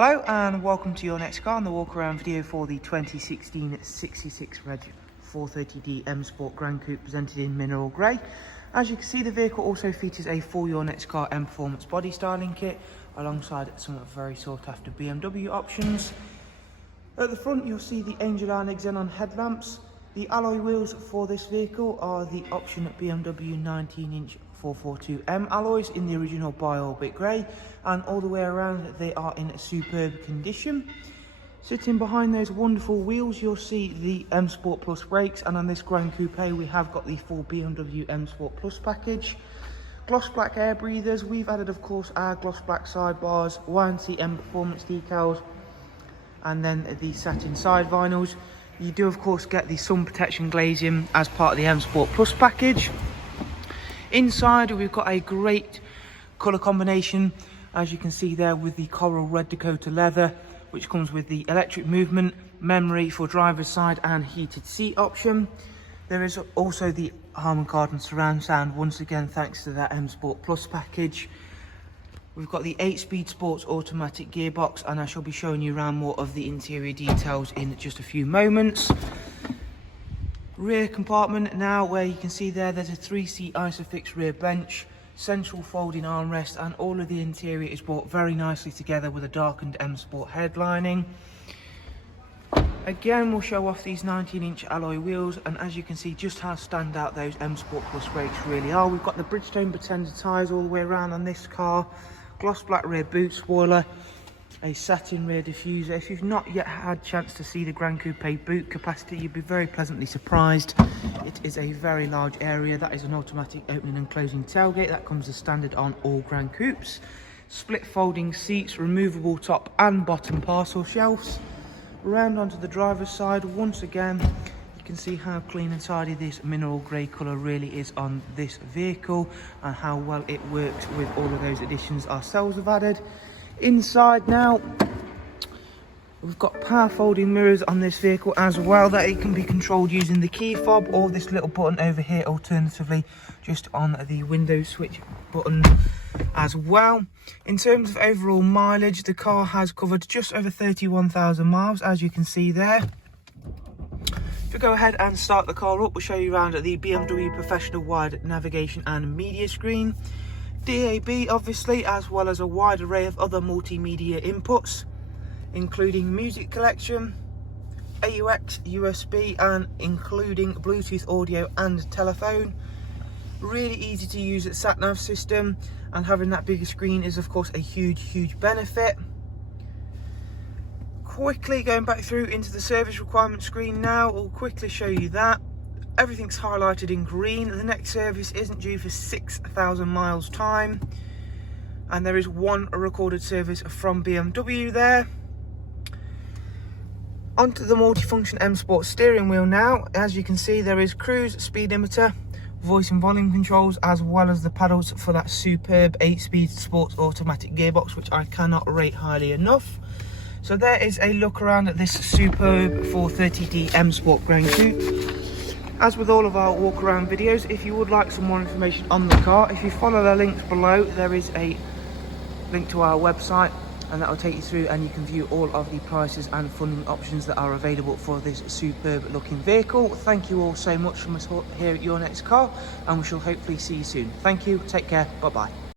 Hello and welcome to your next car on the walk around video for the 2016 66 Reg 430D M Sport Gran Coupe presented in mineral grey. As you can see, the vehicle also features a full Your Next Car M Performance body styling kit alongside some very sought after BMW options. At the front you'll see the Angel Eye Xenon headlamps. The alloy wheels for this vehicle are the option BMW 19-inch 442M alloys in the original Bi-Orbit grey, and all the way around they are in superb condition. Sitting behind those wonderful wheels you'll see the M Sport Plus brakes, and on this Gran Coupe we have got the full BMW M Sport Plus package. Gloss black air breathers. We've added of course our gloss black sidebars, YNC Mperformance decals, and then the satin side vinyls. You do of course get the sun protection glazing as part of the M Sport Plus package. Inside we've got a great colour combination, as you can see there, with the coral red Dakota leather, which comes with the electric movement, memory for driver's side and heated seat option. There is also the Harman Kardon surround sound, once again thanks to that M Sport Plus package. We've got the 8-speed sports automatic gearbox, and I shall be showing you around more of the interior details in just a few moments. Rear compartment now, where you can see there's a 3-seat Isofix rear bench, central folding armrest, and all of the interior is brought very nicely together with a darkened M Sport headlining. Again, we'll show off these 19-inch alloy wheels, and as you can see just how standout those M Sport Plus brakes really are. We've got the Bridgestone Pretender tyres all the way around on this car, gloss black rear boot spoiler, a satin rear diffuser. If you've not yet had a chance to see the Gran Coupe boot capacity, you'll be very pleasantly surprised. It is a very large area. That is an automatic opening and closing tailgate that comes as standard on all Gran Coupes. Split folding seats, removable top and bottom parcel shelves. Round onto the driver's side, once again you can see how clean and tidy this mineral grey colour really is on this vehicle, and how well it works with all of those additions ourselves have added. Inside now, we've got power folding mirrors on this vehicle as well, that it can be controlled using the key fob or this little button over here, alternatively just on the window switch button as well. In terms of overall mileage, the car has covered just over 31,000 miles, as you can see there. If we go ahead and start the car up, we'll show you around at the BMW Professional Wide Navigation and Media Screen. DAB obviously, as well as a wide array of other multimedia inputs, including music collection, AUX, USB, and including Bluetooth audio and telephone. Really easy to use at sat-nav system, and having that bigger screen is of course a huge benefit. Quickly going back through into the service requirement screen now, we'll quickly show you that. Everything's highlighted in green. The next service isn't due for 6,000 miles time, and there is one recorded service from BMW there. Onto the multifunction M Sport steering wheel now. As you can see, there is cruise, speed limiter, voice and volume controls, as well as the paddles for that superb 8-speed sports automatic gearbox, which I cannot rate highly enough. So there is a look around at this superb 430D M Sport Gran Coupe. As with all of our walk around videos, if you would like some more information on the car, if you follow the links below, there is a link to our website, and that will take you through and you can view all of the prices and funding options that are available for this superb looking vehicle. Thank you all so much from us here at Your Next Car, and we shall hopefully see you soon. Thank you, take care, bye bye.